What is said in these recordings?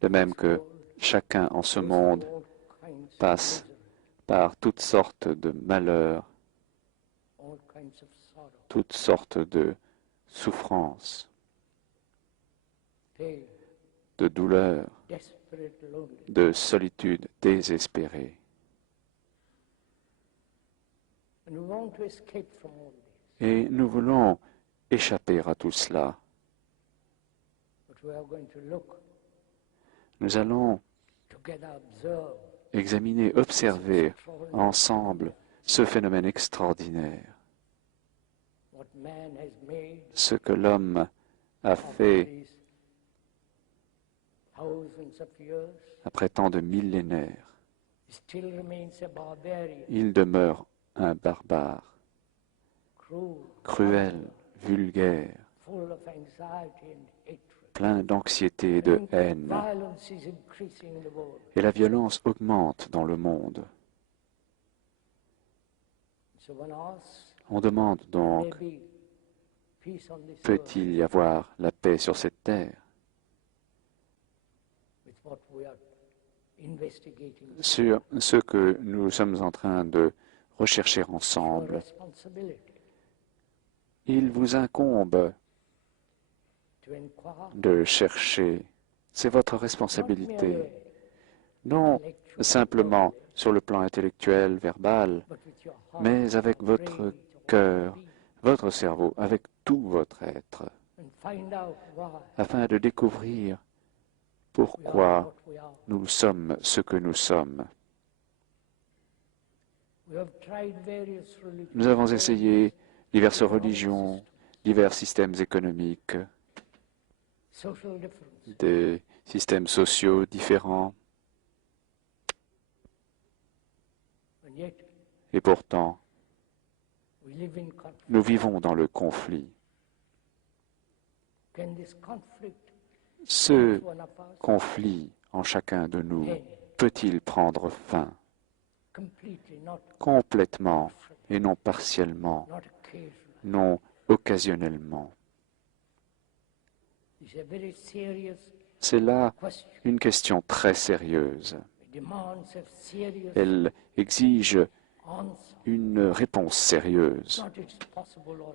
De même que chacun en ce monde passe par toutes sortes de malheurs, toutes sortes de souffrances, de douleurs, de solitude désespérée. Et nous voulons échapper à tout cela. Nous allons examiner, observer ensemble ce phénomène extraordinaire, ce que l'homme a fait après tant de millénaires. Il demeure un barbare, cruel, vulgaire, plein d'anxiété et de haine. Et la violence augmente dans le monde. On demande donc, peut-il y avoir la paix sur cette terre? Sur ce que nous sommes en train de rechercher ensemble, il vous incombe de chercher, c'est votre responsabilité, non simplement sur le plan intellectuel, verbal, mais avec votre cœur, votre cerveau, avec tout votre être, afin de découvrir pourquoi nous sommes ce que nous sommes. Nous avons essayé diverses religions, divers systèmes économiques, des systèmes sociaux différents. Et pourtant, nous vivons dans le conflit. Ce conflit en chacun de nous peut-il prendre fin complètement et non partiellement, non occasionnellement? C'est là une question très sérieuse. Elle exige une réponse sérieuse.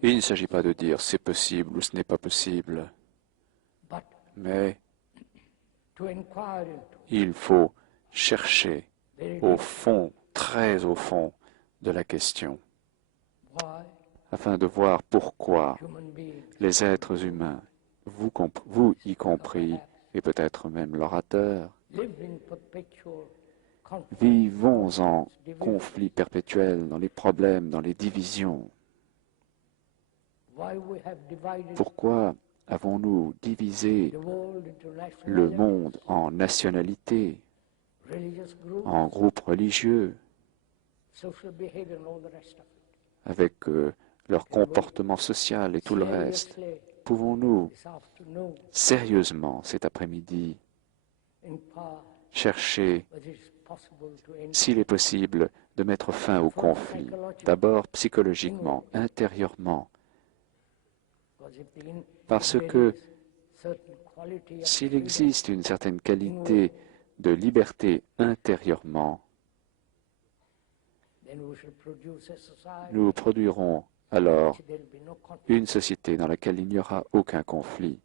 Il ne s'agit pas de dire c'est possible ou ce n'est pas possible, mais il faut chercher au fond, très au fond de la question, afin de voir pourquoi les êtres humains, vous y compris, et peut-être même l'orateur, vivons en conflit perpétuel, dans les problèmes, dans les divisions. Pourquoi avons-nous divisé le monde en nationalités, en groupes religieux, avec leur comportement social et tout le reste? Pouvons-nous sérieusement cet après-midi chercher s'il est possible de mettre fin au conflit, d'abord psychologiquement, intérieurement, parce que s'il existe une certaine qualité de liberté intérieurement, nous produirons alors une société dans laquelle il n'y aura aucun conflit.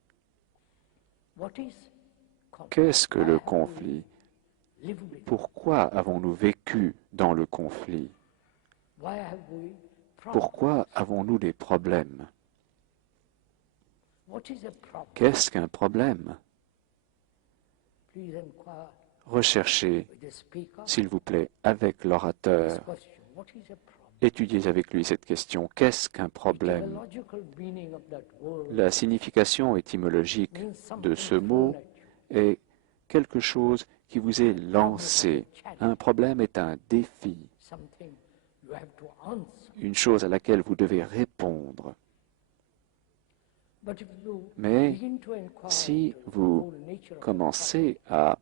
Qu'est-ce que le conflit? Pourquoi avons-nous vécu dans le conflit? Pourquoi avons-nous des problèmes? Qu'est-ce qu'un problème? Recherchez, s'il vous plaît, avec l'orateur. Étudiez avec lui cette question. Qu'est-ce qu'un problème? La signification étymologique de ce mot est quelque chose qui vous est lancé. Un problème est un défi, une chose à laquelle vous devez répondre. Mais si vous commencez à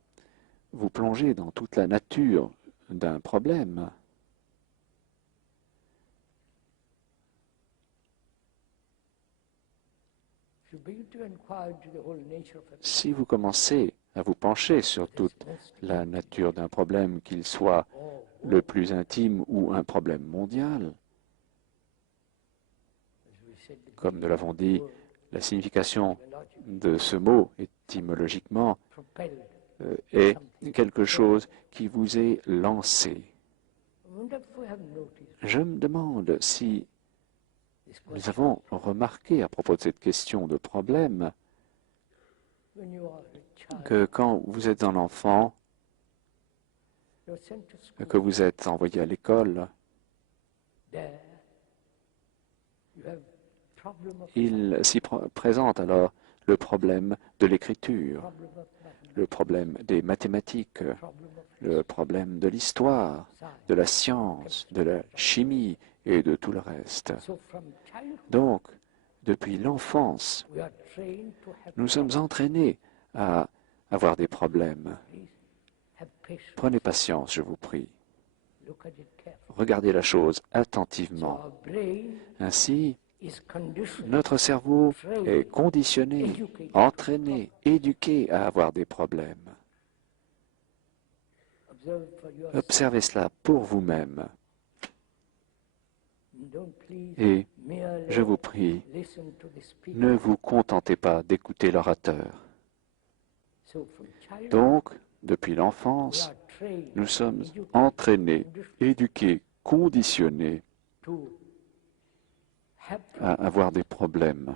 vous plonger dans toute la nature d'un problème, Si vous commencez à vous pencher sur toute la nature d'un problème, qu'il soit le plus intime ou un problème mondial, comme nous l'avons dit, la signification de ce mot étymologiquement est quelque chose qui vous est lancé. Je me demande si nous avons remarqué à propos de cette question de problème que quand vous êtes un enfant, que vous êtes envoyé à l'école, il s'y présente alors le problème de l'écriture, le problème des mathématiques, le problème de l'histoire, de la science, de la chimie et de tout le reste. Donc, depuis l'enfance, nous sommes entraînés à avoir des problèmes. Prenez patience, je vous prie. Regardez la chose attentivement. Ainsi, notre cerveau est conditionné, entraîné, éduqué à avoir des problèmes. Observez cela pour vous-même. Et, je vous prie, ne vous contentez pas d'écouter l'orateur. Donc, depuis l'enfance, nous sommes entraînés, éduqués, conditionnés à avoir des problèmes.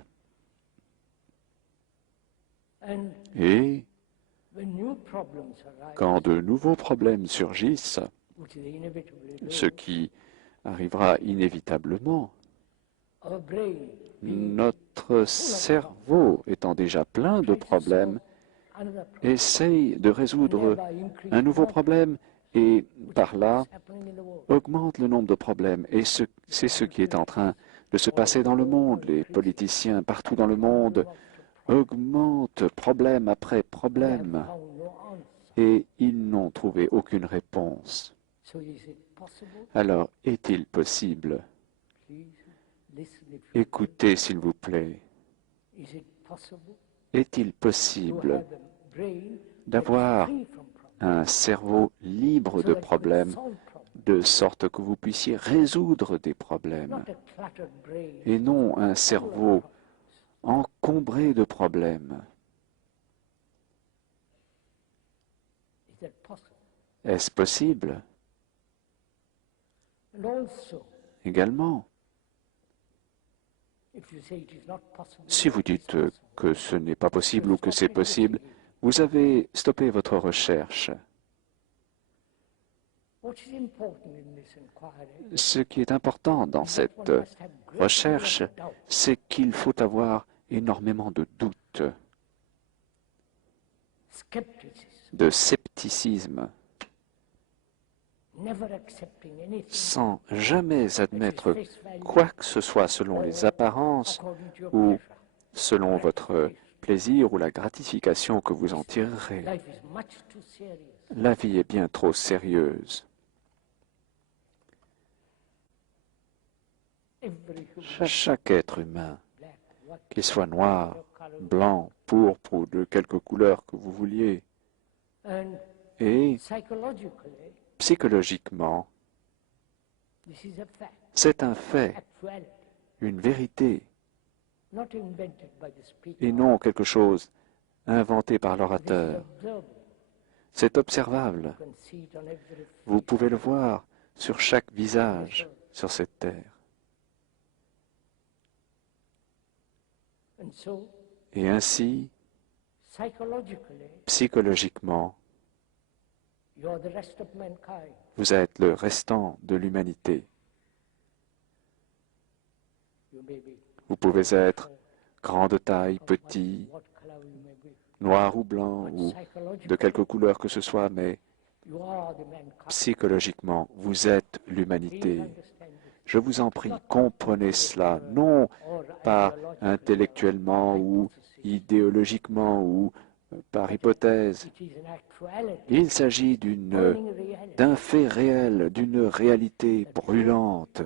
Et quand de nouveaux problèmes surgissent, ce qui arrivera inévitablement, notre cerveau étant déjà plein de problèmes, essaye de résoudre un nouveau problème et par là augmente le nombre de problèmes. Et c'est ce qui est en train de se passer dans le monde. Les politiciens partout dans le monde augmentent problème après problème et ils n'ont trouvé aucune réponse. Alors, est-il possible? Écoutez, s'il vous plaît. Est-il possible d'avoir un cerveau libre de problèmes, de sorte que vous puissiez résoudre des problèmes, et non un cerveau encombré de problèmes? Est-ce possible? Également, si vous dites que ce n'est pas possible ou que c'est possible, vous avez stoppé votre recherche. Ce qui est important dans cette recherche, c'est qu'il faut avoir énormément de doutes, de scepticisme, sans jamais admettre quoi que ce soit selon les apparences ou selon votre plaisir ou la gratification que vous en tirerez. La vie est bien trop sérieuse. Chaque être humain, qu'il soit noir, blanc, pourpre ou de quelque couleur que vous vouliez, et psychologiquement, c'est un fait, une vérité, et non quelque chose inventé par l'orateur. C'est observable. Vous pouvez le voir sur chaque visage sur cette terre. Et ainsi, psychologiquement, vous êtes le restant de l'humanité. Vous pouvez être grand de taille, petit, noir ou blanc, ou de quelque couleur que ce soit, mais psychologiquement, vous êtes l'humanité. Je vous en prie, comprenez cela, non pas intellectuellement ou idéologiquement ou par hypothèse. Il s'agit d'un fait réel, d'une réalité brûlante,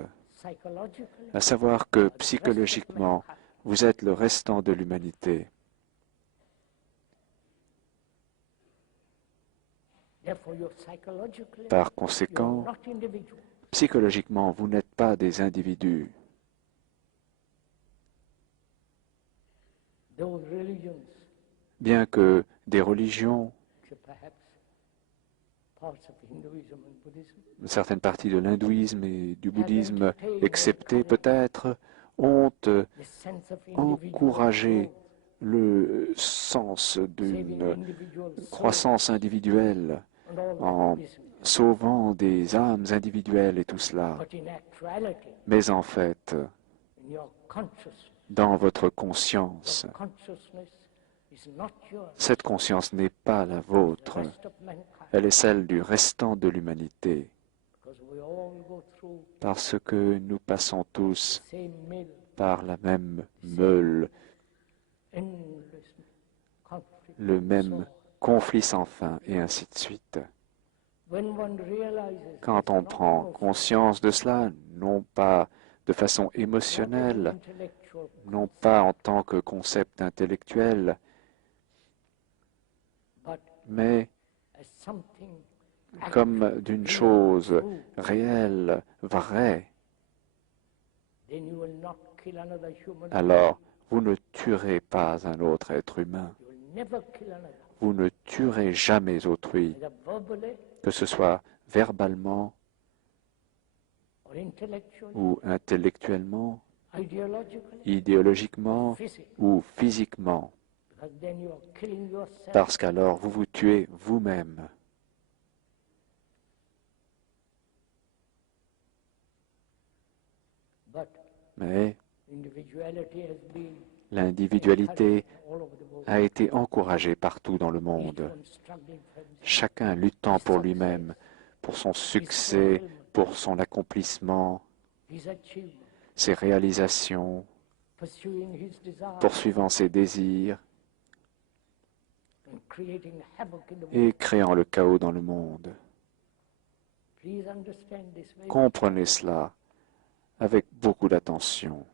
à savoir que psychologiquement, Vous êtes le restant de l'humanité. Par conséquent, psychologiquement, vous n'êtes pas des individus. Bien que des religions, certaines parties de l'hindouisme et du bouddhisme, exceptées peut-être, ont encouragé le sens d'une croissance individuelle en sauvant des âmes individuelles et tout cela. Mais en fait, dans votre conscience, cette conscience n'est pas la vôtre, elle est celle du restant de l'humanité, parce que nous passons tous par la même meule, le même conflit sans fin, et ainsi de suite. Quand on prend conscience de cela, non pas de façon émotionnelle, non pas en tant que concept intellectuel, mais comme d'une chose réelle, vraie, alors vous ne tuerez pas un autre être humain. Vous ne tuerez jamais autrui, que ce soit verbalement ou intellectuellement, idéologiquement ou physiquement, parce qu'alors vous vous tuez vous-même. Mais l'individualité a été encouragée partout dans le monde. Chacun luttant pour lui-même, pour son succès, pour son accomplissement, ses réalisations, poursuivant ses désirs et créant le chaos dans le monde. Comprenez cela avec beaucoup d'attention.